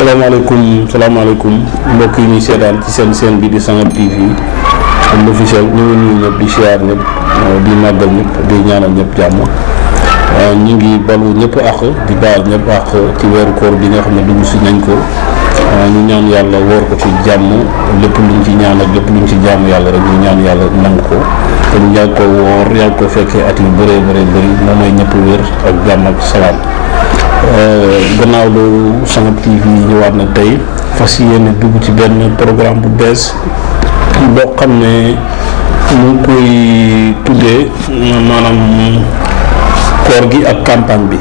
salaamaaleykum mbokk yi ñuy seetaan ci seen chaîne bi di Sangal TV am officiel ñu ngi nuyu ñëpp di siyaar ñëpp di màggal ñëpp di ñaanal ñëpp jàmm. ñu ngi balu ñëpp àq di baal ñëpp àq ci weeru koor bi nga xam ne dugg si nañ ko ñu ñaan yàlla woor ko ci jàmm lépp luñ ci ñaan ak lépp luñ ci jàmm yàlla rek ñu ñaan yàlla nangu ko te ñu yàgg ko woor yàgg ko fekkee at yu bëree bëri moo may ñëpp wér ak jàmm ak salaam. gannaaw loolu Sangal TV ñëwaat na tey fas yéene dugg ci benn programme bu bees boo xam ne mu ngi koy tuddee maanaam koor gi ak campagne bi,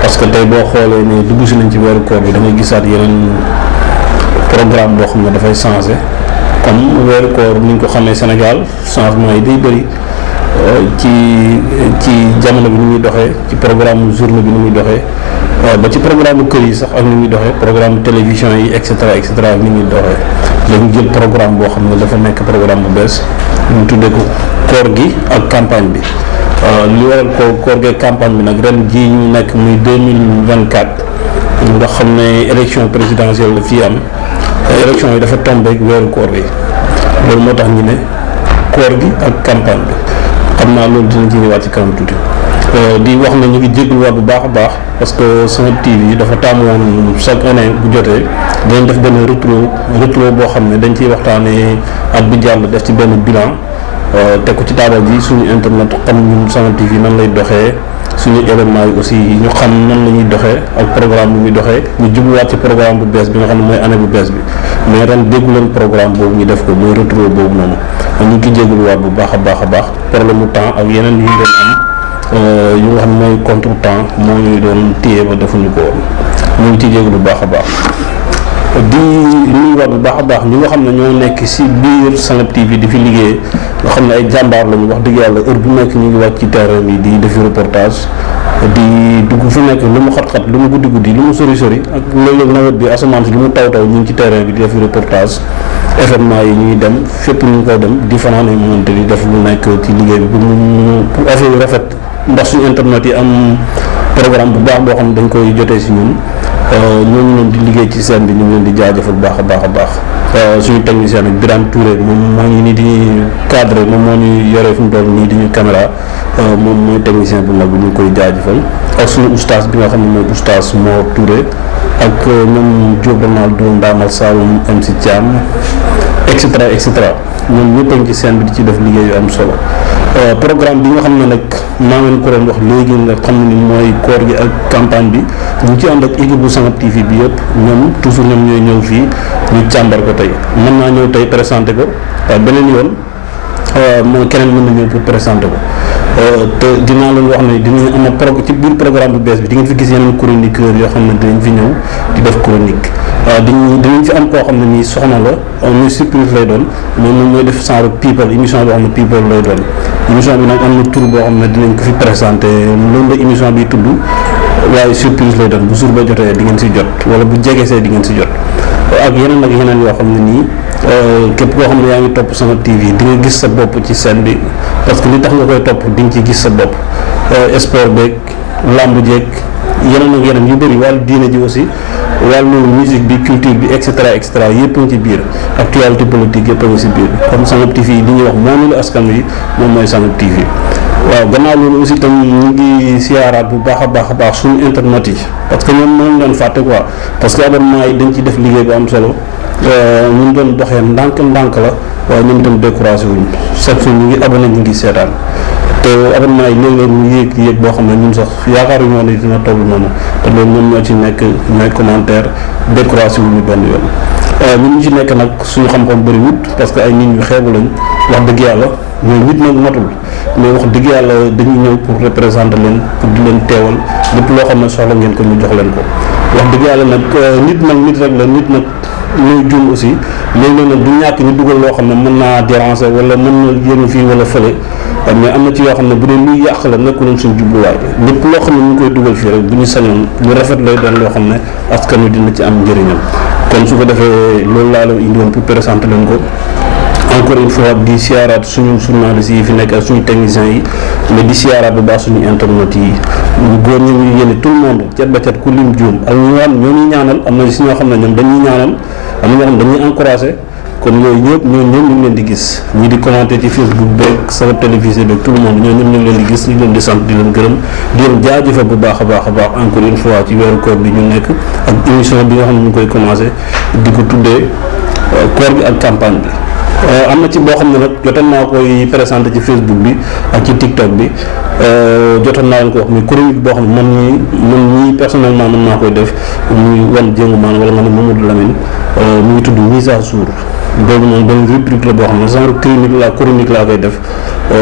parce que tey boo xoolee ne dugg si nañ ci weeru koor bi da ngay gisaat yeneen programme boo xam ne dafay changé comme weeru koor ni ñu ko xamee Sénégal changement yi day bëri ci jamono bi ni muy doxee, ci programme journée bi ni muy doxee ba ci programme kër yi sax ak ni muy doxee, programme télévision yi et cetera ni muy doxee. dañu jël programme boo xam ne dafa nekk programme bu bees ñu tuddee ko koor gi ak campagne bi. li waral koor gi ak campagne bi nag ren jii ñu nekk muy 2024 nga xam ne élection présidentielle la fii am élection yi dafa tombé ak weeru koor gi, loolu moo tax ñu ne koor gi ak campagne bi. xam naa loolu dina ci ñëwaat ci kanam tuuti di wax ne ñu ngi jégaluwaat bu baax a baax parce que Sangal TV dafa taamu woon chaque année bu jotee dinañ def benn rétro boo xam ne dañ ciy waxtaanee at bi jàll def ci benn bilan teg ko ci taabal ji suñu internet xam ñun Sangal TV nan lay doxee, suñu événement yi aussi ñu xam nan la ñuy doxee ak programme bi muy doxee, ñu jubluwaat ci programme bu bees bi nga xam ne mooy année bu bees bi. mais ren déggu leen programme boobu ñu def ko muy rétro boobu noonu ñu ngi jégaluwaat bu baax a baax problème mu temps ak yeneen yi ñu doon am yu nga xam ne mooy contre temps moo ñuy doon téye ba defuñu ko woon ñu ngi ciy jégalu bu baax a baax. di nuyuwaat bu baax a baax ñi nga xam ne ñoo nekk si biir Sangal TV di fi liggéey nga xam ne ay jàmbaar lañu wax dëgg yàlla heure bu nekk ñu ngi wàcc ci terrain bi di defi reportage di dugg fu nekk lu mu xat-xat lu mu guddi lu mu sori ak léeg-léeg nawet bi asamaan si lu mu taw ñu ngi ci terrain bi di defi reportage événement yi ñuy dem fépp ñu ngi koy dem di fanaane monte di def lu nekk ci liggéey bi pour affaire yi rafet ndax suñu internet yi am programme bu baax boo xam ne dañ koy jotee si ñun. ñooñu leen di liggéey ci scène bi ñu ngi leen di jaajëfal baax a baax suñu technicien nag Birame Touré moom moo ngi nii di ñu cadré, moom moo ñu yore fu mu toll nii di ñu caméra, moom mooy technicien bu mag bi ñu ngi koy jaajëfal ak suñu oustaz bi nga xam ne mooy oustaz Mor Touré ak ñoom Diop Ronaldo Ndamal Saloum MC Thiam et cetera ñoom ñëpp a ngi ci scène bi di ci def liggéey yu am solo. programme bi nga xam ne nag maa ngeen ko doon wax léegi nga xam ne ni mooy koor gi ak campagne bi ñu ci ànd ak équipe bu Sangal TV bi yëpp ñoom toujours ñoom ñooy ñëw fii ñu càmbar ko tey. mën naa ñëw tey présenté ko beneen yoon keneen mën na ñëw pour présenté ko te dinaa leen wax ne dinañ am ci biir programme bu bees bi di ngeen fi gis yeneen chroniqueur yoo xam ne dinañ fi ñëw di def chronique. dinañ fi am koo xam ne nii soxna la muy surprise lay doon moom mooy def genre people émission boo xam ne people lay doon émission bi nag am na tur boo xam ne dinañ ko fi présenté loolu la émission bi tudd waaye surprise lay doon bu jour ba jotee di ngeen si jot wala bu jegesee di ngeen si jot ak yeneen yoo xam ne nii képp koo xam ne yaa ngi topp Sangal TV di nga gis sa bopp ci scène bi parce que li tax nga koy topp di nga ci gis sa bopp sport beeg lamb jeeg yeneen yu bëri wàllu diine ji aussi wàllu musique bi culture bi et cetera yëpp a ngi ci biir actualité politique yëpp a ngi si biir comme Sangal TV li ñuy wax moomeelu askan wi moom mooy Sangal TV. waaw gannaaw loolu aussi tam ñu ngi siyaaraat bu baax a baax suñu internet yi parce que ñoom moom leen fàtte quoi parce que abonnement yi dañ ciy def liggéey bu am solo ñu doon doxee ndànk la waaye ñoom itam découragé wuñ chaque jour ñu ngi abonné ñu ngi seetaan. te abonnement yi léeg-léeg ñu yéeg boo xam ne ñun sax yaakaaruñu ne dina toll noonu te loolu ñoom ñoo ci nekk ñooy commentaire décoration wu ñu benn yoon ñun ñu ci nekk nag suñu xam-xam bëriwut parce que ay nit ñu xeebu lañ wax dëgg yàlla ñooy nit nag matul mais wax dëgg yàlla dañuy ñëw pour représenter leen pour di leen teewal lépp loo xam ne soxla ngeen ko ñu jox leen ko wax dëgg yàlla nag nit rek la nit nag ñooy juum aussi léeg-léeg nag du ñàkk ñu dugal loo xam ne mën naa déranger wala mën na yëngu fii wala fële mais am na ci yoo xam ne bu dee luy yàq la nekkuloon suñ jubluwaay lépp loo xam ne ñu ngi koy dugal fii rek bu ñu sañoon lu rafet lay doon loo xam ne askan wi dina ci am njëriñam kon su ko defee loolu laa la indi woon pour présenter leen ko encore une fois di siyaaraat suñu journalistes yi fi nekk ak suñu techniciens yi mais di siyaaraat bu baax suñu internautes yi ñu góor ñu ngi yéene tout le monde cet ba cet ku lim juum ak ñu waan ñoo ñuy ñaanal am na si ñoo xam ne ñoom dañuy ñaanal am na ñoo xam ne dañuy encouragé kon yooyu ñëpp ñoo ñëpp ñu ngi leen di gis ñi di commenté ci Facebook beeg sama télévisé beeg tout le monde ñoo ñëpp ñu ngi leen di gis ñu leen di sant di leen gërëm di leen jaajëfal bu baax a baax a baax encore une fois ci weeru koor bi ñu nekk ak émission bi nga xam ne ñu ngi koy commencé di ko tuddee koor gi ak campagne bi. am na ci boo xam ne nag jotoon naa koy présenté ci Facebook bi ak ci TikTok bi jotoon naa leen ko wax muy chronique boo xam ne man ñii personnellement mën naa koy def muy wan jéngu maan wala nga ne Mamadou Lamine mu ngi tudd mise à jour boobu moom benn rubrique la boo xam ne genre chronique laa koy def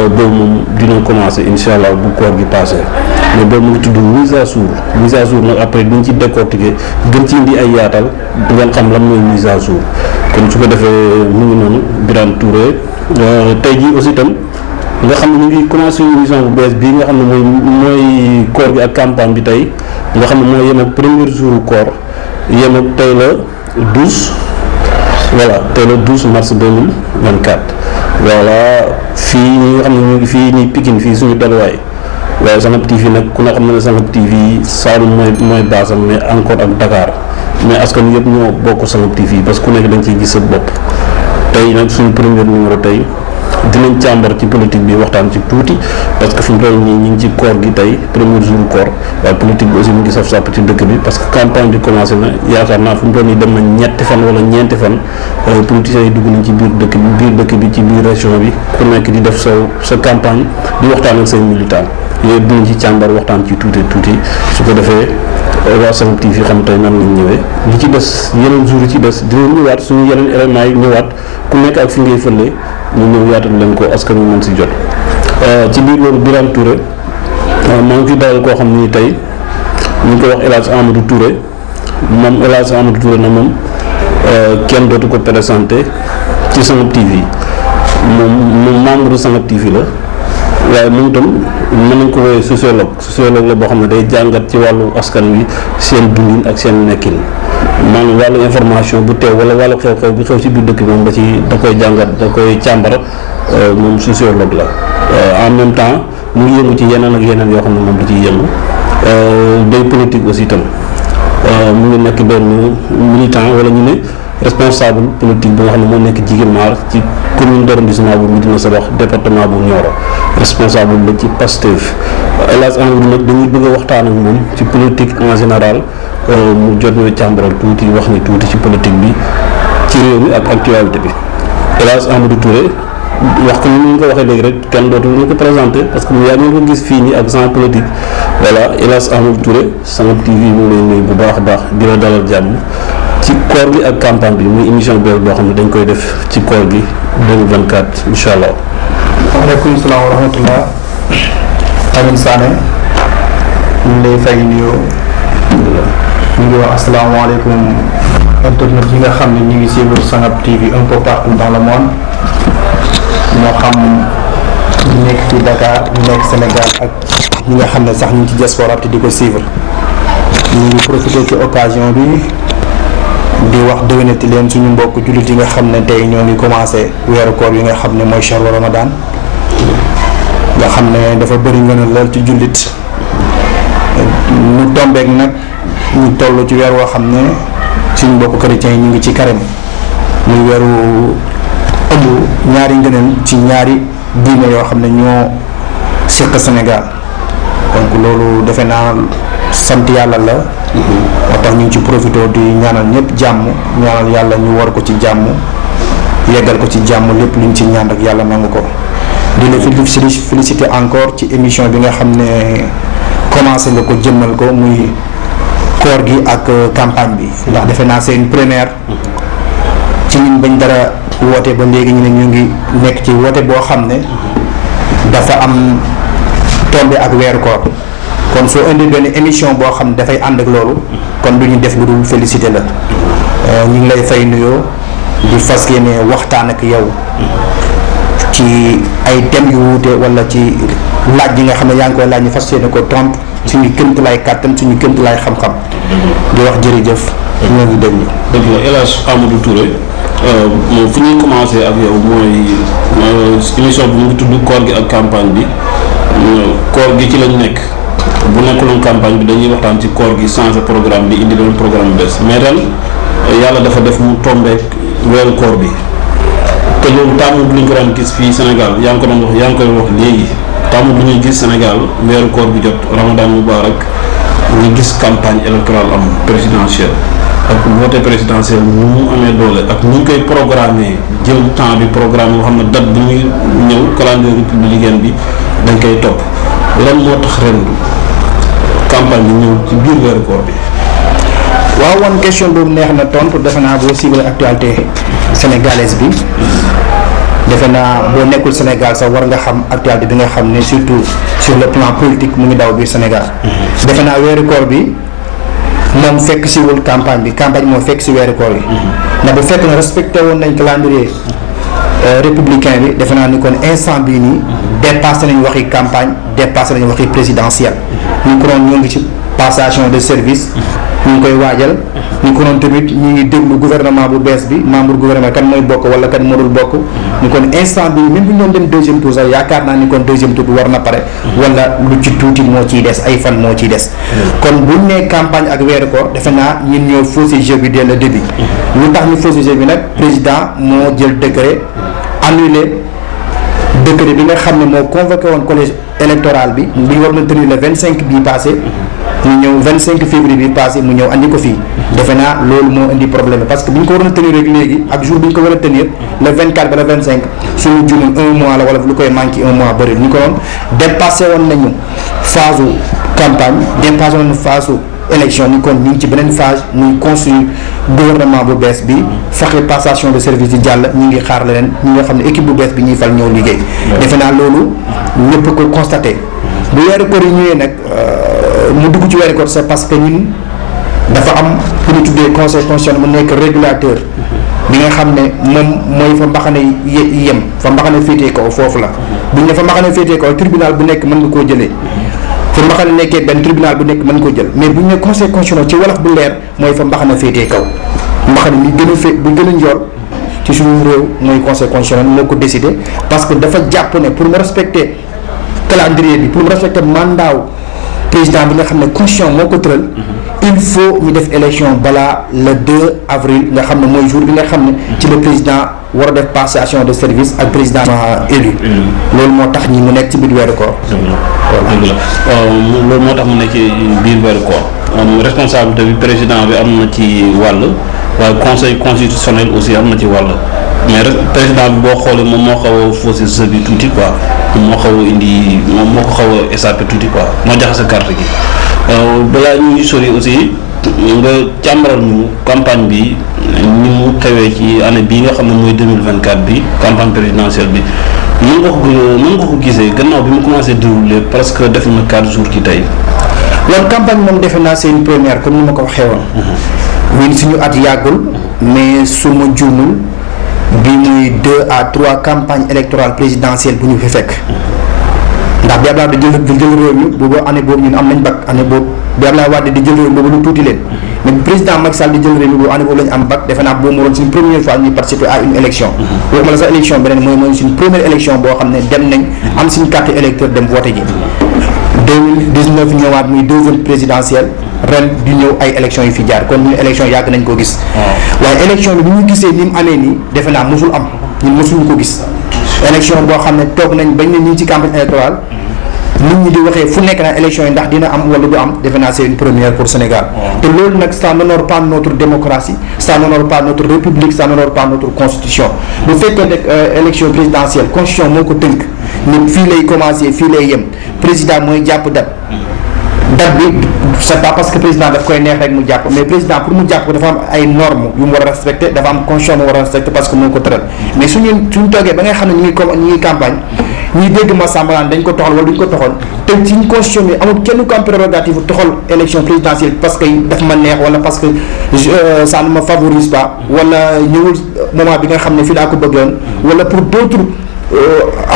boobu moom dina commencé incha allah bu koor gi passé mais boobu mu ngi tudd mise à jour nag après diñ ci décortiquer gën ci indi ay yaatal di ngeen xam lan mooy mise à jour kon su ko defee mu ngi noonu Birane Touré tey jii aussi itam nga xam ne ñu ngi commencé émission bu bees bii nga xam ne mooy koor gi ak campagne bi tey nga xam ne mooy yem ak premier jour koor yem ak tey la 12 voilà tey la 12 mars 2024 voilà fii ñi nga xam ne ñu ngi fii nii Pikine fii suñu dalwaay waaye Sanab TV nag ku ne xam ne Sanab TV Saloum mooy baasam mais encore ak Dakar mais askan yëpp ñoo bokk Sanab TV parce que ku nekk dañ ciy gis sa bopp tey nag suñu premier numéro tey dinañ càmbar ci politique bi waxtaan ci tuuti parce que fi mu toll nii ñu ngi ci koor gi tey premier jour koor waaye politique bi aussi mu ngi saf sàpp ci dëkk bi parce que campagne bi commencé na yaakaar naa fi mu toll nii dem na ñetti fan wala ñeenti fan politiciens yi dugg nañ ci biir dëkk bi ci biir région bi ku nekk di def sa campagne di waxtaan ak say militants yooyu dinañ ci càmbar waxtaan ci tuuti su ko defee waa Sanab TV xam tey nan lañ ñëwee li ci des yeneen jours yi ci des dinañ ñëwaat suñu yeneen éléments yi ñëwaat ku nekk ak fi ngay fëlee ñu ñëw yaatal leen ko askan wi mën si jot ci biir loolu Birane Touré maa ngi fi dalal koo xam ni tey ñu ngi koy wax El Hadj Amadou Touré moom El Hadj Amadou Touré na moom kenn dootu ko présenté ci Sanab TV moom membre Sanab TV la waaye moom itam mën nañ ko woowee sociologue la boo xam ne day jàngat ci wàllu askan wi seen dundin ak seen nekkin maanaam wàllu information bu teew wala wàllu xew-xew bu xew ci biir dëkk bi moom da koy jàngat da koy càmbar moom sociologue la en même temps mu ngi yëngu ci yeneen ak yeneen yoo xam ne moom da ciy yëngu day politique aussi itam mu ngi nekk benn militant wala ñu ne responsable politique bi nga xam ne moo nekk Jigéen Maar ci commune d'arrondissement bu Médina Sabakh département bu Nioro responsable la ci Pastef El Hadj Amadou nag dañuy bëgg a waxtaan ak moom ci politique en général mu jot ñoo càmbaral tuuti wax ni tuuti ci politique bi ci réew mi ak actualité bi El Hadj Amadou Touré wax ko ni ñu ko waxee léegi rek kenn dootu ñu ko présenté parce que yaa ngi ko gis fii nii ak sans politique voilà El Hadj Amadou Touré Sanab TV mu ngi lay nuyu bu baax a baax di la dalal jàmm ci koor gi ak campagne bi muy émission bees boo xam ne dañ koy def ci koor gi 2024 incha allah. waaleykum salaam wa rahmatullah Amine Sané ñu ngi lay fay nuyoo ñu ngi wax asalaamaaleykum internet yi nga xam ne ñu ngi suivre Sanab TV un peu partout dans le monde moo xam ñu nekk ci Dakar ñu nekk Sénégal ak ñi nga xam ne sax ñu ngi ci diaspora te di ko suivre ñu ngi profité ci occasion bi di wax déwénati leen suñu mbokk jullit yi nga xam ne tey ñoo ngi commencé weeru koor yi nga xam ne mooy shahru Ramadan nga xam ne dafa bëri ngëneel lool ci jullit ñu tombeek nag ñu toll ci weer woo xam ne suñu mbokk chrétiens yi ñu ngi ci carême muy weeru ëmb ñaari ngëneel ci ñaari diine yoo xam ne ñoo seq Sénégal donc loolu defe naa sant yàlla la moo tax ñu ngi ci profité di ñaanal ñëpp jàmm ñaanal yàlla ñu war ko ci jàmm yeggal ko ci jàmm lépp luñ ci ñaan rek yàlla nangu ko di la félicité encore ci émission bi nga xam ne commencé nga ko jëmmal ko muy koor gi ak campagne bi ndax defe naa c'est une première ci ñun bañ dara woote ba léegi ñu ne ñu ngi nekk ci woote boo xam ne dafa am tombé ak weeru koor kon soo indi benn émission boo xam ne dafay ànd ak loolu kon du ñu def lu dul félicité la ñu ngi lay fay nuyoo di fas yéene waxtaan ak yow ci ay thèmes yu wuute wala ci laaj yi nga xam ne yaa ngi koy laaj ñu fas yéene ko tontu suñu këmt lay kàttan suñu këmt lay xam-xam di wax jërëjëf ñoo ngi déglu. dëgg la El Hadj Amadou Touré fu ñuy commencé ak yow mooy émission bi mu ngi tudd koor gi ak campagne bi koor gi ci lañ nekk bu nekkuloon campagne bi dañuy waxtaan ci koor gi changer programme bi indi beneen programme bees mais ren yàlla dafa def mu tombeek weeru koor bi te loolu tàmmul lu ñu ko daan gis fii Sénégal yaa ngi koy wax léegi tàmmul lu ñuy gis Sénégal weeru koor bi jot Ramadan Mubarak ñu gis campagne électorale am présidentielle ak vote présidentielle nu mu amee doole ak ñu ngi koy programmer jël temps bi programme yoo xam ne date bi muy ñëw calendrier républicain bi dañ koy topp lan moo tax ren campagne bi ñëw ci biir weeru koor bi. waaw wan question boobu neex na tontu defe naa boo ciblé actualité sénégalaise bi defe naa boo nekkul Sénégal sax war nga xam actualité bi nga xam ne surtout sur le plan politique mu ngi daw biir Sénégal. defe naa weeru koor bi moom fekk si wul campagne moo fekk si weeru koor yi. ndax bu fekk na respecté woon nañ calendrier républicain bi defe naa ni kon instant bii nii dépassé nañ waxi campagne dépassé nañ waxi présidentielle. ñu ko doon ñoo ngi ci passation de service. ñu ngi koy waajal ñu ko doon tamit ñu ngi déglu gouvernement bu bees bi membre gouvernement kan mooy bokk wala kan mënul bokk ñu kon instant bi même bu ñu doon dem deuxième tour sax yaakaar naa ni kon deuxième tour bi war na pare wala lu ci tuuti moo ciy des ay fan moo ciy des kon buñ ne campagne ak weeru koor defe naa ñun ñoo faussé jeu bi dès le début lu tax ñu faussé jeu bi nag président moo jël décret annulé décret bi nga xam ne moo convoqué woon collège électoral bi ñu war na tenir le 25 bii passé ñu ñëw 25 février bi passé mu ñëw andi ko fii defe naa loolu moo indi problème parce que bi ñu ko waroon a tenir rek léegi ak jour bi ñu ko war a tenir le 24 ba le 25 suñu jumul un mois la wala lu koy manqué un mois bëri ñu ko doon dépassé woon nañu phase campagne dépassé woon phase élection ni kon ñu ngi ci beneen phase muy construire gouvernement bu bees bi fexe passation de service di jàll ñu ngi xaar leneen ñi nga xam ne équipe bu bees bi ñuy fal ñëw liggéey defe naa loolu ñëpp ko constaté bu weeru koor yi ñëwee nag mu dugg ci weeru koor c'est parce que ñun dafa am ku ñu tuddee conseil constitutionnel mu nekk régulateur bi nga xam ne moom mooy fa mbaxane yem fa mbaxane féetee kaw foofu la bu ñu ne fa mbaxane féetee kaw tribunal bu nekk mën nga koo jëlee fa mbaxane nekkee benn tribunal bu nekk mën koo jël mais bu ñu ne conseil constitutionnel ci wolof bu leer mooy fa mbaxane féetee kaw mbaxane bi gën a njool ci suñu réew mooy conseil constitutionnel moo ko décidé parce que dafa jàpp ne pour mu respecter calendrier bi pour mu respecter mandat président bi nga xam ne constitution moo ko tëral il faut ñu def élection balaa le 2 avril nga xam ne mooy jour bi nga xam ne ci le président war a def passation de service ak président élu loolu moo tax ñi mu nekk ci biir weeru koor loolu moo tax mu nekk ci biir weeru koor responsabilité bi président bi am na ci wàll waaye conseil constitutionnel aussi am na ci wàll mais président bi boo xoolee moom moo xaw a faussé jeu bi tuuti quoi moom moo xaw a indi moom moo ko xaw a échappé tuuti quoi moo jaxase carte gi balaa ñuy sori aussi nga càmbaral ñu campagne bi ni mu xewee ci année bii nga xam ne mooy 2024 bi campagne présidentielle bi nan nga ko gisee gannaaw bi mu commencé dérouler parce que def na 4 jours ci tey. loolu campagne moom defe naa c'est une première comme ni ma ko waxee woon ñun suñu at yàggul mais su ma juumul bi muy 2 à 3 campagnes électorales présidentielles bu ñu fi fekk ndax bi Abdoulaye Wade di jël réew mi boobu année boobu ñun am nañ bac année boobu bi Abdoulaye Wade di jël réew mi boobu lu tuuti leen mais président Macky Sall di jël réew mi boobu année boobu la ñu am bac defe naa boobu moo doon suñu première fois ñuy participer à une élection waxuma la sax élection beneen mooy suñu première élection boo xam ne dem nañ am suñu carte électeur dem voté ji 2019 ñëwaat muy deuxième présidentielle ren di ñëw ay élections yu fi jaar kon ñun élection yàgg nañ ko gis waaye élection bi bu ñu gisee ni mu amee nii defe naa mosul am ñun mosuñu ko gis élection boo xam ne toog nañ bañ ne ñu ngi ci campagne électorale nit ñi di waxee fu nekk naa élection yi ndax dina am wala du am defe naa c'est une première pour Sénégal te loolu nag ça n'honore pas notre démocratie ça n'honore pas notre république ça n'honore pas notre constitution bu fekkee nag élection présidentielle constitution moo ko tënk ni fii lay commencer fii lay yem président mooy jàpp date bi c'est pas parce que président daf koy neex rek mu jàpp mais président pour mu jàpp ko dafa am ay normes yu mu war a respecter dafa am constitution mu war a respecter parce que moo ko tëral mais suñu toogee ba nga xam ne ñu ngi campagne ñuy dégg ma sàmbalaan dañ ko toxal wala duñ ko toxal te suñ constitution bi amul kenn ku am prérogative toxal élection présidentielle parce que daf ma neex wala parce que ça ne me favorise pas wala ñëwul moment bi nga xam ne fii laa ko bëggoon wala pour d'autres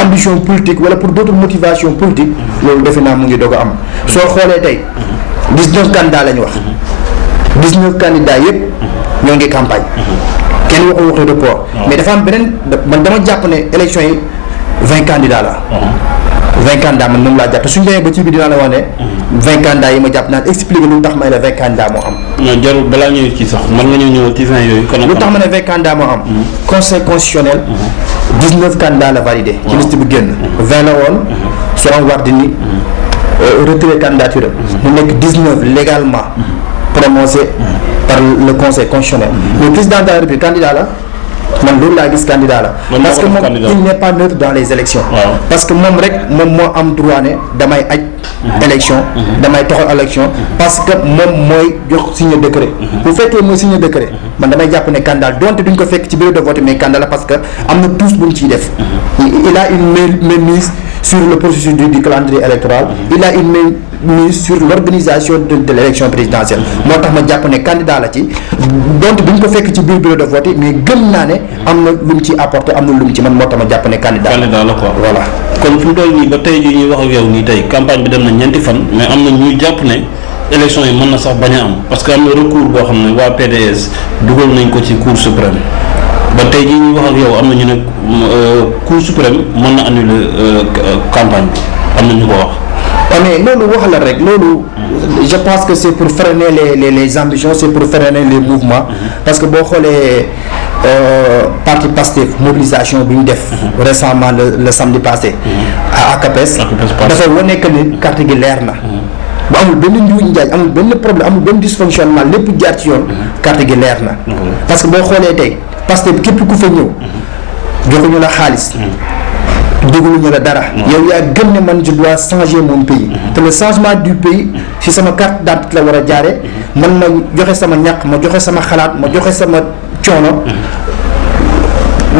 ambition politique wala pour d'autres motivations politiques loolu defe naa mu ngi doog a am soo xoolee tey 19 candidats la ñu wax 19 candidats yëpp ñoo ngi campagne kenn waxul waxi report. mais dafa am beneen man dama jàpp ne élection yi 20 candidats la. 20 candidats man moom laa jàpp te suñu demee ba ci biir dinaa la wax ne. 20 candidats yi ma jàpp naan expliquer lu tax may la 20 candidats moo am. non jarul balaa ñëw ci sax mën nga ñëw ci 20 yooyu. kon lu tax ma ne 20 candidats moo am. conseil constitutionnel. 19 candidats la validé. ci liste bi génn. 20 la woon. Soham Wardini. retiré candidature mu nekk 19 légalement. prononcé par le conseil constitutionnel. le président de la République candidat la. man loolu laa gis candidat la. parce que moom il n'est pas neutre dans les élections. parce que moom rek moom moo am droit ne damay aj élection damay toxal élection parce que moom mooy jox signé décret. bu fekkee mooy signé décret man damay jàpp ne candidat donte duñ ko fekk ci bureau de vote mais candidat la parce que am na tous buñ ciy def. il a une mainmise sur le processus du calendrier électoral. il a une mainmise sur l'organisation de l'élection présidentielle. moo tax ma jàpp ne candidat la ci donte duñ ko fekk ci biir bureau de vote mais gëm naa ne am na lu mu ci apporté am na lu mu ci man moo tax ma jàpp ne candidat la quoi voilà. kon fi mu toll nii ba tey jii ñuy wax ak yow nii tey campagne bi dem na ñeenti fan mais am na ñuy jàpp ne élection yi mën na sax bañ a am parce que am na recours boo xam ne waa PDS dugal nañ ko ci cour suprême ba tey jii ñuy wax ak yow am na ñu ne cour suprême mën na annuler campagne bi am na ñu ko wax. mais loolu wax la rek loolu je pense que c'est pour freiner les ambitions c'est pour freiner les mouvements parce que boo xoolee parti Pastef mobilisation bi ñu def récemment le samedi passé à ACAPES dafa wane que ni carte gi leer na bu amul benn njuuj njaaj amul benn problème amul benn dysfonctionnement lépp jaar ci yoon carte gi leer na parce que boo xoolee tey Pastef képp ku fa ñëw joxuñu la xaalis dégluñu la dara. yow yaa gëm ne man je dois changer mon pays. te le changement du pays si sama carte d'identité la war a jaare man ma joxe sama ñàkk ma joxe sama xalaat ma joxe sama coono.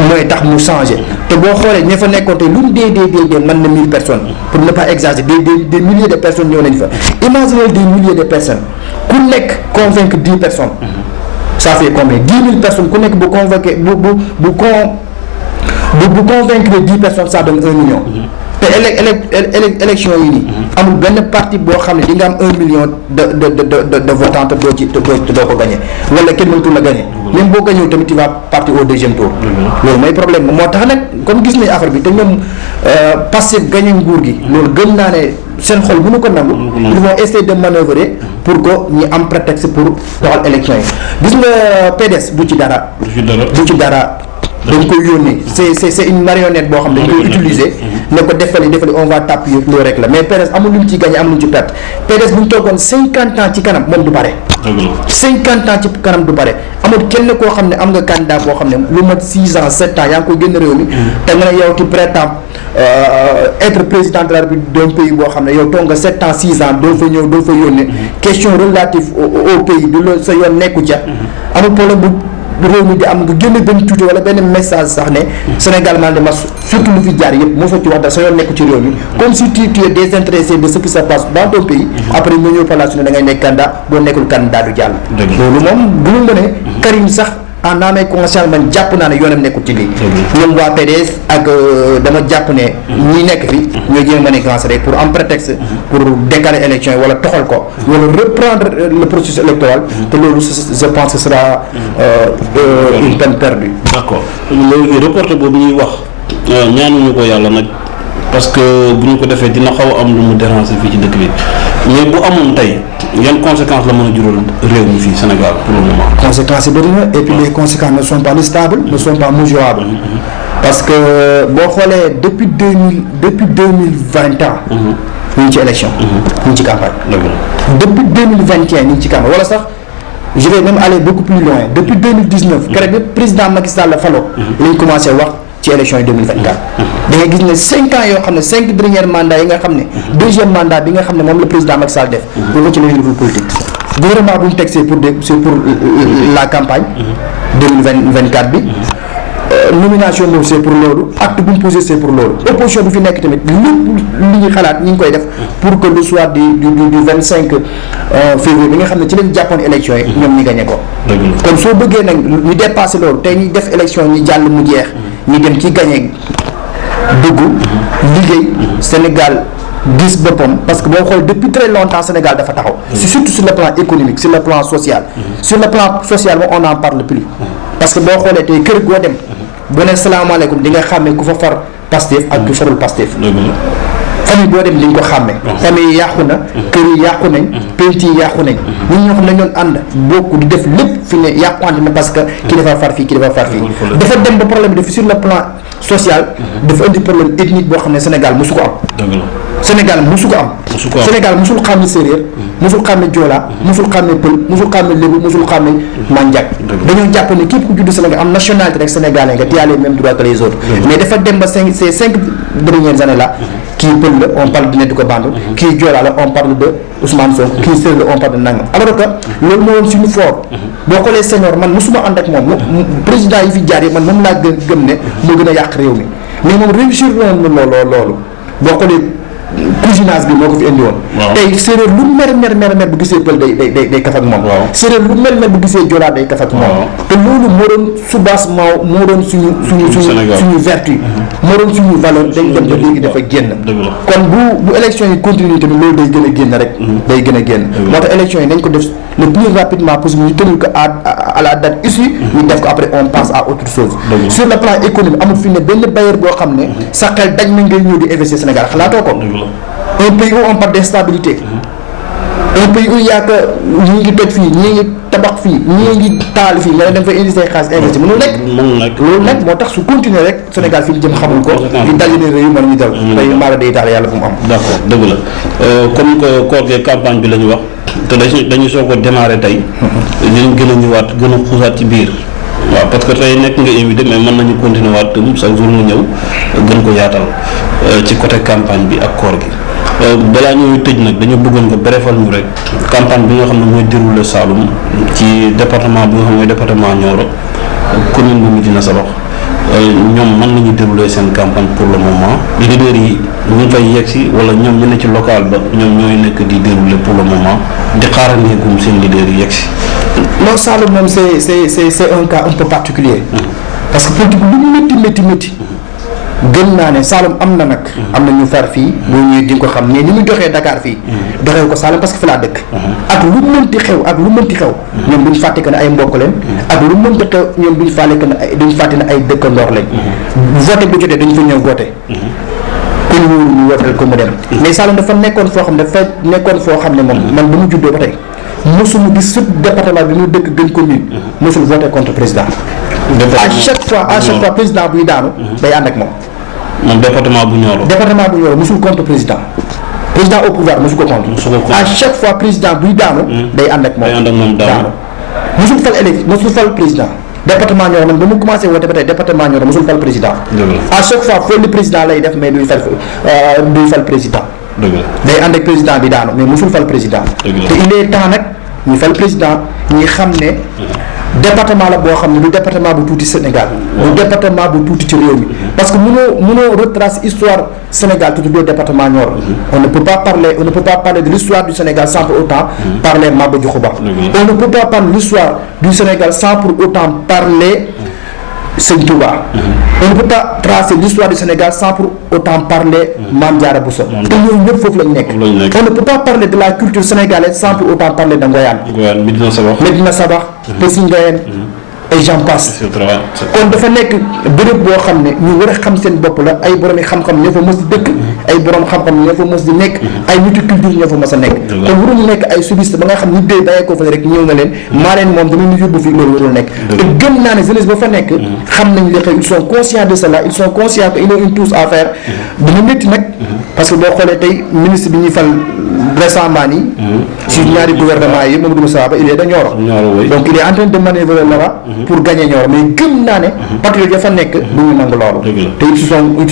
mooy tax mu changer te boo xoolee ña fa nekkoon tey lu mu dee mën na 1000 personnes pour ne pas exagérer des milliers de personnes ñëw nañ fa. imaginez des milliers de personnes ku nekk convaincre 10 personnes. ça fait combien 10 000 personnes ku nekk bu convaincre bu convaincre 10 personnes ça donne 1 million. te élection yi nii. amul benn parti boo xam ne di nga am 1 million de votants te doo ko gagné wala kenn mënatul la gagné. même boo gagné tamit tu vas partir au deuxième tour. loolu mooy problème moo tax nag comme gis nañ affaire bi te ñoom Pastef gagné nguur gi. loolu gëm naa ne seen xol mënu ko nangu. ils vont essayer de manœuvrer pour que ñu am prétexte pour doxal élection yi gis nga PDS du ci dara. du ci dara. dañ koy yónnee c'est une marionnette boo xam ne dañ koy utiliser ne ko defali on va t'appuyer loolu rek la mais PDS amul lu mu ciy gagné amul lu mu ci perte PDS bu ñu toogoon 50 ans ci kanam moom du bare. 50 ans ci kanam du bare amul kenn koo xam ne am nga candidat boo xam ne lu mat 6 ans 7 ans yaa ngi koy génn réew mi te nga ne yow tu prétends être président de la République d'un pays boo xam ne yow toog nga 7 ans 6 ans doo fa ñëw doo fa yónnee question relative au pays du la sa yoon nekku ca amul problème bu réew mi di am nga génne benn tuuti wala benn message sax ne Sénégal man de ma surtout lu fi jaar yëpp mosoo ci wax dara sa yoon nekk ci réew mi comme si tu es désintéressé de ce qui se passe dans ton pays après nga ñëw par la suite da ngay nekk candidat boo nekkul candidat du jàll loolu moom bu ñu mënee Karim sax en âme et conscience man jàpp naa ne yoonam nekkul ci lii ñoom waa PDS ak dama jàpp ne ñi nekk fi ñoo jéem a manigance rek pour am prétexte pour décaler élection yi wala toxal ko wala reprendre le processus électoral te loolu je pense que ce sera une peine perdue. D'accord léegi reporté boobu ñuy wax ñaanuñu ko yàlla nag parce que bu ñu ko defee dina xaw a am lu mu déranger fii ci dëkk bi mais bu amoon tey yan conséquences la mën a jural réew mi fii Sénégal pour le moment. conséquences yi bëri na et puis les conséquences ne sont pas stables ne sont pas mesurables. parce que boo xoolee depuis 2020 ans. ñu ngi ci élection. ñu ngi ci campagne. depuis 2021 ñu ngi ci campagne wala sax je vais même aller beaucoup plus loin depuis 2019. keroog bi président Macky Sall la faloo. lañ commencé wax ci élection yi 2024. da ngay gis ne 5 ans yoo xam ne 5 derniers mandats yi nga xam ne deuxième mandat bi nga xam ne moom la président Macky Sall def. boobu ci la niveau politique. gouvernement bu ñu teg c'est pour la campagne. 2024 bi. nomination boobu c'est pour loolu acte bu ñu posé c'est pour loolu opposition bi fi nekk tamit lépp li ñuy xalaat ñi ngi koy def pour que le soir du 25 février bi nga xam ne ci lañ jàppoon élection yi ñoom ñi gagné ko. kon soo bëggee nag ñu dépassé loolu tey ñuy def élection ñi jàll mu jeex ñi dem ci gagné dugg liggéey Sénégal gis boppam parce que boo xool depuis très longtemps Sénégal dafa taxaw. surtout sur le plan économique sur le plan social. sur le plan social on n'en parle plus. parce que boo xoolee tey kër goo dem boo nee salaamaaleykum di nga xàmmee ku fa far Pastef ak ku farul Pastef famille boo dem li nga ko xàmmee famille yi yàqu na kër yi yàqu nañ penc yi yàqu nañ ñun ñoo xam ne ñoon ànd bokk di def lépp fi ne yàquante na parce que ki dafa far fii ki dafa far fii dafa dem ba problème dafa sur le plan social dafa indi problème ethnique boo xam ne Sénégal mosu ko am Sénégal mosu ko am Sénégal mosul xàmme séeréer mosul xàmme joola mosul xàmme pël mosul xàmme lébu mosul xàmme manjak dañoo jàpp ne képp ku judd Sénégal am nationalité rek sénégalais nga tu as les mêmes droits que les autres mais dafa dem ba ces 5 dernières années là kii pël la on parle de Nédouga Bandou kii joola la on parle de Ousmane Sonko kii séeréer la on parle de nangam alors que loolu moo woon suñu fort boo xoolee Senghor man mosuma ànd ak moom président yi fi jaar yi man moom laa gëm ne moo gën a yàq réew mi mais moom réussir woon na loolu boo xoolee cousinage bi moo ko fi indi woon tey séeréer lu mer bu gisee pël day kaf ak moom séeréer lu mer bu gisee joolaa day kaf ak moom te loolu moo doon soubassement moo doon suñu vertu moo doon suñu valeur dañ dem ba léegi dafa génn kon bu élection yi continue tamit loolu day gën a génn rek day gën a génn moo tax élection yi nañ ko def le plus rapidement possible ñu tenir ko à la date issue ñu def ko après on passe à autre chose sur le plan économique amul fi ne benn bailleur boo xam ne sa xel dañ na ngay ñëw di investir Sénégal xalaatoo ko un pays où on parle d'instabilité un pays où yaa que ñii ngi toj fii ñii ngi tabax fii ñii ngi taal fii nga ne da nga fay indi say xaalis investi mënul nekk loolu nag moo tax su continuer rek Sénégal fi ñu jëm xamul ko di dal yeneen réew mën ñu dal tey maara day taal yàlla bu mu am d'accord dëgg la comme que koor gee campagne bi la ñu wax te dañu soo ko démarrer tey dinañ gën a ñëwaat gën a xuusaat ci biir waaw parce que tey nekk nga invité mais mën nañu continuer waat chaque jour nga ñëw gën ko yaatal ci côté campagne bi ak koor gi balaa ñuy tëj nag dañu bëggoon nga brefal ñu rek campagne bi nga xam ne mooy déroulé Saloum ci département bi nga xam ne mooy département Nioro commune bu Médina Sabakh ñoom mën nañu déroulé seen campagne pour le moment leader yi ñu fay yegg si wala ñoom ñu ne ci local ba ñoom ñooy nekk di déroulé pour le moment di xaarandeegum seen leader yi yegg si. non Saloum moom c'est un cas un peu particulier parce que politique lu métti gën naa ne Saloum am na nag am na ñu far fii boo ñëwee di nga ko xam ne ni mu doxee Dakar fii doxee ko Saloum parce que fi laa dëkk ak lu mënti xew ñoom duñ fàtte que ne ay mbokk leen ak lu mënti xew ñoom duñ fàtte ne ay dëkkandoor lañ voté bu jotee dañ fa ñëw voté ku ñu wóolu ñu wooteel ko mu dem mais Saloum dafa nekkoon foo xam ne moom man ba mu juddoo ba tey mosuñu gis surtout département bi mu dëkk gën ko miin mosul voté contre président à chaque fois président buy daanu day ànd ak moom département bu Nioro mosul contre président au pouvoir mosu ko contre à chaque fois président buy daanu day ànd ak moom daanu mosul fal président département Nioro man ba mu commencé woote ba tey département Nioro mosul fal président à chaque fois fol li président lay def mais duy fal président day ànd ak président bi daanu mais mosul fal président te il est temps nag ñu fal président ñi xam ne département la boo xam ne du département bu tuuti Sénégal du département bu tuuti ci réew mi parce que mënoo retracer histoire Sénégal te tuddoo département Nioro on ne peut pas parler de l'histoire du Sénégal sans pour autant parler Maba Diakhou Ba on ne peut pas parler de l'histoire du Sénégal sans pour autant parler Sëñ Touba on ne peut pas tracer l'histoire du Sénégal sans pour autant parler Mame Diarra Bousso te ñooñu ñëpp foofu lañ nekk on ne peut pas parler de la culture sénégalaise sans pour autant parler de Ngoyane Médina Sabakh Pessi Ngoyane et j'en passe kon dafa nekk bërëb boo xam ne ñu war a xam seen bopp la ay borom yi xam-xam ñoo fa mës di dëkk ay borom xam-xam ñoo fa mës di nekk ay nitu culture ñoo fa mës a nekk kon waruñu nekk ay subiste ba nga xam nit day bàyyee ko fa rek ñëw na leen maa leen moom dama ñu yóbbu fii loolu warul nekk te gëm naa ne jeunesse ba fa nekk xam nañ li xew ils sont conscients de cela ils sont conscients que ils ont une touche à faire dina métti nag parce que boo xoolee tey ministre bi ñuy fal récemment nii si ñaari gouvernement yi Mamadou Moussa Ba il est de Nioro donc il est en train de manœuvrer là-bas pour gagner Nioro mais gëm naa ne patriote ya fa nekk du ñu nangu loolu te ils se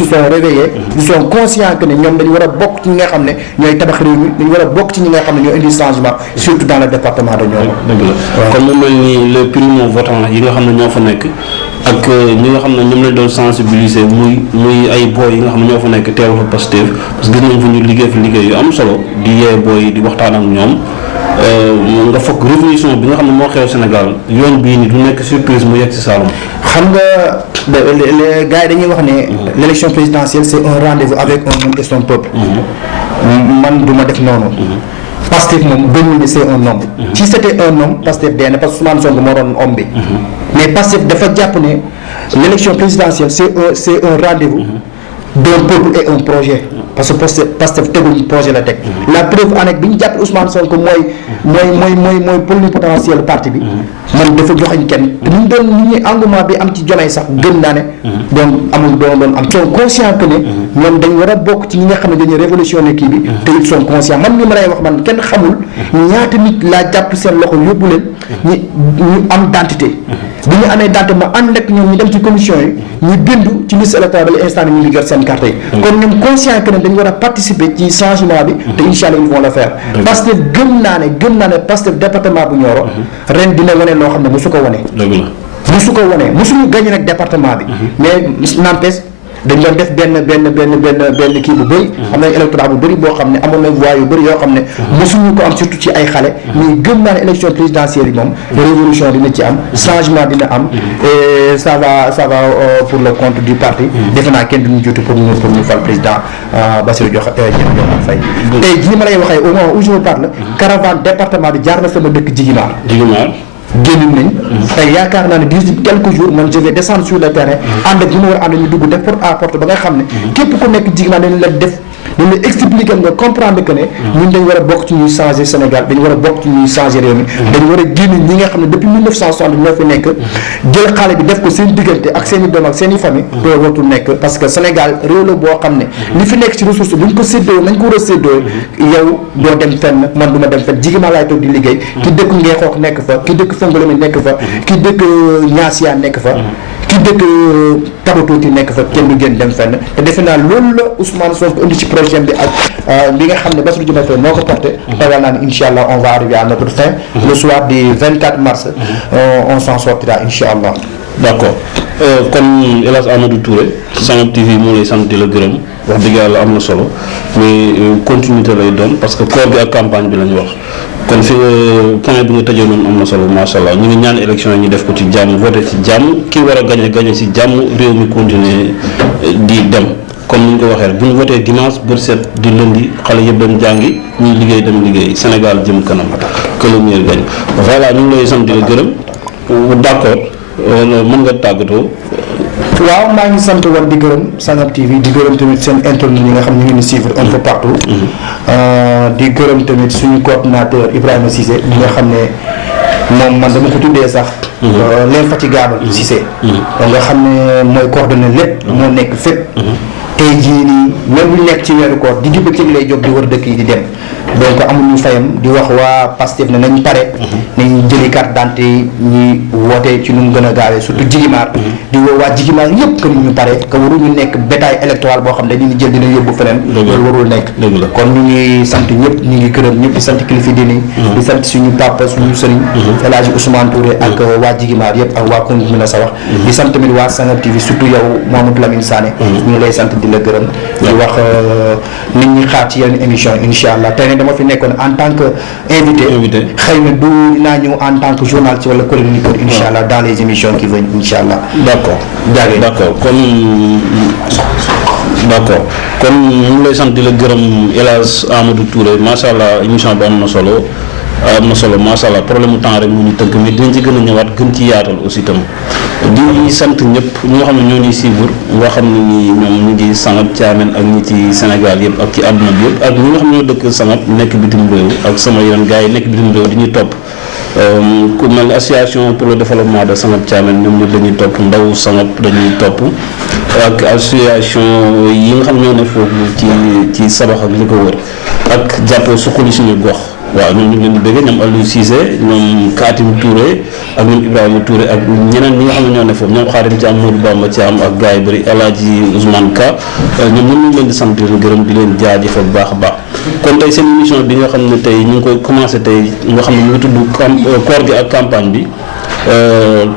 sont réveillés ils sont conscients que ne ñoom dañu war a bokk ci ñi nga xam ne ñooy tabax réew mi dañu war a bokk ci ñi nga xam ne ñoo indi changement surtout dans le département de Nioro kon mu mel ni les primo votants yi nga xam ne ñoo fa nekk ak ñi nga xam ne ñoom lañ doon sensibiliser muy ay booy yi nga xam ne ñoo fa nekk teew fa Pastef parce que gis nañ fa ñu liggéey yu am solo di yee booy yi di waxtaan ak ñoom nga foog révolution bi nga xam ne moo xew Sénégal yoon bii ni du nekk surprise mu yegg ci Saloum. xam nga les gars yi dañuy wax ne l'élection présidentielle c'est un rendez-vous avec un homme et son peuple man du ma def noonu Pastef moom gëmul ne c'est un homme. Si c'était un homme Pastef dee na parce que Ousmane Sonko moo doon homme bi. mais Pastef dafa jàpp ne l'élection présidentielle c'est un rendez-vous d'un peuple et un projet. parce que Pastef tegul projet la teg. la preuve en est bi ñu jàpp Ousmane Sonko mooy plénipotentiel parti bi. man dafa joxañ kenn te ñu doon ñu ñuy engouement bi am ci Diomaye sax gën naa ne. doon am. ils sont conscients que ne. ñoom dañ war a bokk ci ñi nga xam ne dañuy révolutionner kii bi. te ils sont conscients man mi ma lay wax man kenn xamul. ñaata nit laa jàpp seen loxo yóbbu leen. ñu am identité. bi ñu amee identité ma ànd ak ñoom ñu dem ci commission yi. ñu bindu ci liste électorale ba instant ñu ngi jot seen carte yi. kon ñoom conscient que ne dañu war a participer ci changement bi. te incha allah ils vont le faire. parce que gëm naa ne parce que département bu Nioro. ren dina wane loo xam ne mosu ko wane. mosu ko wane mosuñu gagné nag département bi. mais n'empêche dañ doon def benn kii bu bëri. am na électorat bu bëri boo xam ne amoon na voix yu bëri yoo xam ne. mosuñu ko am surtout ci ay xale. mais gëm naa ne élection présidentielle yi moom. révolution dina ci am. changement dina am. et ça va pour le compte du parti. defe naa kenn duñu jiitu pour ñu fal président Bassirou Diomaye Faye. tey jii ma lay waxee au moment où je vous parle. caravane département bi jaar na sama dëkk Jigimar. génn nañ tey yaakaar naa ne d'ici quelques jours man je vais descendre sur le terrain ànd ak ñu ma war a ànd ñu dugg def porte à porte ba nga xam ne képp ku nekk Jigimar dañ la def dañ la expliquer nga comprendre que ne ñun dañ war a bokk ci ñuy changer Sénégal dañ war a bokk ci ñuy changer réew mi dañ war a génn ñi nga xam ne depuis 1960 ñoo fi nekk jël xale bi def ko seen diggante ak seen i doom ak seen i famille loolu wartul nekk parce que Sénégal réew la boo xam ne li fi nekk ci ressource bu ñu ko séddoo nañ ko war a séddoo yow doo dem fenn man du ma dem fenn Jigimar laay toog di liggéey ki dëkk Ngeexoox nekk fa ki dëkk Fongolemi nekk fa ki dëkk Niassia nekk fa ki dëkk Tabatouti nekk fa kenn du gën dem fenn te defe naa loolu la Ousmane Sonko indi ci projet bi ak bi nga xam ne Bassirou Diomaye Faye moo ko porté ragal naa ne incha allah on va arriver à notre fin le soir du 24 mars on s'en sortira incha allah. d'accord kon El Hadj Amadou Touré Sangob TV moo lay sant di la gërëm wax dëgg yàlla am na solo mais continuité lay doon parce que koor gi ak campagne bi la ñu wax kon fi point bi nga tëjee noonu am na solo macha allah ñu ngi ñaan élection yi ñu def ko ci jàmm voté ci jàmm ki war a gagné ci jàmm réew mi continuer di dem comme ni ñu ko waxee rek bu ñu voté dimanche bët set di lundi xale yëpp dem jàngi ñuy liggéey dem liggéey Sénégal jëm kanam que le meilleur gagne voilà ñu ngi lay sant di la gërëm d'accord mën nga tàggatoo. waaw maa ngi sant war di gërëm Sangob TV di gërëm tamit seen internet yi nga xam ñu ngi ni suivre un peu partout di gërëm tamit suñu coordinateur Ibrahima Cissé bi nga xam ne moom man dama ko tuddee sax l'infatigable Cissé nga xam ne mooy coordonné lépp moo nekk fépp tey jii nii même bu ñu nekk ci weeru koor di bëccëg lay jóg di wër dëkk yi di dem donc amuñu fayam di wax waa Pastef ne nañ pare nañ jëli carte d'identité yi ñuy woote ci nu mu gën a gaawee surtout Jigimar di woo waa Jigimar ñëpp que ni ñu pare que waruñu nekk bétail électoral boo xam ne dañuy jël dina yóbbu feneen loolu warul nekk kon ñu ngi sant ñëpp ñu ngi gërëm ñëpp di sant kilifa diine di sant suñu papa suñu sëriñ El Hadji Ousmane Touré ak waa Jigimar yëpp ak waa Koungheul la sa wax di sant tamit waa Sangob TV surtout yow Mamadou Lamine Sané ñu ngi lay sant di la gërëm di wax nit ñi xaar ci yeneen émission incha allah tey dama fi nekkoon en tant que invité xëy na du naa ñëw en tant que journaliste wala chroniqueur incha allah dans les émissions qui viennent incha allah. d'accord kon ñu ngi lay sant di la gërëm El Hadj Amadou Touré macha allah émission bi am na solo macha allah problème mu temps rek mu ñu tënk mais dinañ ci gën a ñëwaat gën ci yaatal aussi itam di sant ñëpp ñi nga xam ne ñoo ñuy suivre nga xam ne ñi ñoom ñu ngi Sangob Thiamène ak ñi ci Sénégal yëpp ak ci àdduna bi yëpp ak ñi nga xam ne ñoo dëkk Sangob nekk bitim réew ak sama yeneen gars yi nekk bitim réew di ñuy topp ku mel ne association pour le développement de Sangob Thiamène ñoom ñëpp dañuy topp ndaw Sangob dañuy topp ak association yi nga xam ne ñoo ne foofu ci Sabax ak li ko wër ak jàppoo suqali suñu gox waaw ñoom ñu ngi leen di bëgg ñoom Aliou Cissé ñoom Katim Touré ak ñoom Ibrahima Touré ak ñeneen ñi nga xam ne ñoo ne foofu ñoom Xaadim Thiam Modou Bamba Thiam ak gars yi bëri El Hadji Ousmane Ka ñoom ñu ngi leen di sant di leen gërëm di leen jaajëfal bu baax a baax kon tey seen émission bi nga xam ne tey ñu ngi koy commencé tey nga xam ne mu ngi tudd koor gi ak campagne bi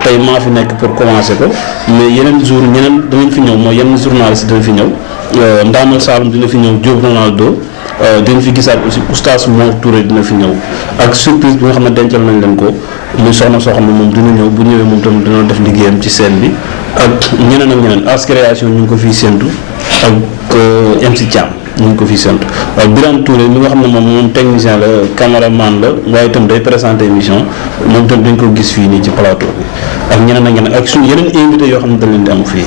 tey maa fi nekk pour commencer ko mais yeneen jour ñeneen danañ fi ñëw mooy yeneen journaliste dinañ fi ñëw Ndamal Saloum dina fi ñëw Diop Ronaldo dinañ fi gisaat aussi oustaz Mor Touré dina fi ñëw ak surprise bi nga xam ne dencal nañ leen ko muy soxna soo xam ne moom dina ñëw bu ñëwee moom tamit dina def liggéeyam ci scène bi ak ñeneen As Création ñu ngi ko fiy séntu ak MC Thiam ñu ngi ko fi séntu waaye Birane Touré mi nga xam ne moom technicien la caméraman la waaye itam day présenté émission moom itam dañ ko gis fii nii ci plateau bi ak ñeneen ak ñeneen ak suñu yeneen invité yoo xam ne dañ leen di am fii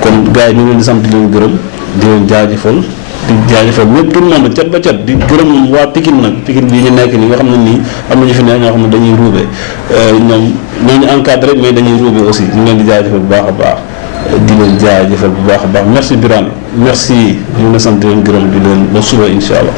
kon gars yi ñu ngi leen di sant di leen gërëm di leen jaajëfal ñëpp tout le monde cat ba cat di gërëm waa Pikine nag Pikine bii ñu nekk nii nga xam ne nii am na ñu fi ne ñoo xam ne dañuy ruube ñoom ñooñu encadré mais dañuy ruube aussi ñu ngi leen di jaajëfal bu baax a baax di leen jaajëfal bu baax a baax merci Birane merci ñu ngi la sant di leen gërëm di leen ba suba incha allah.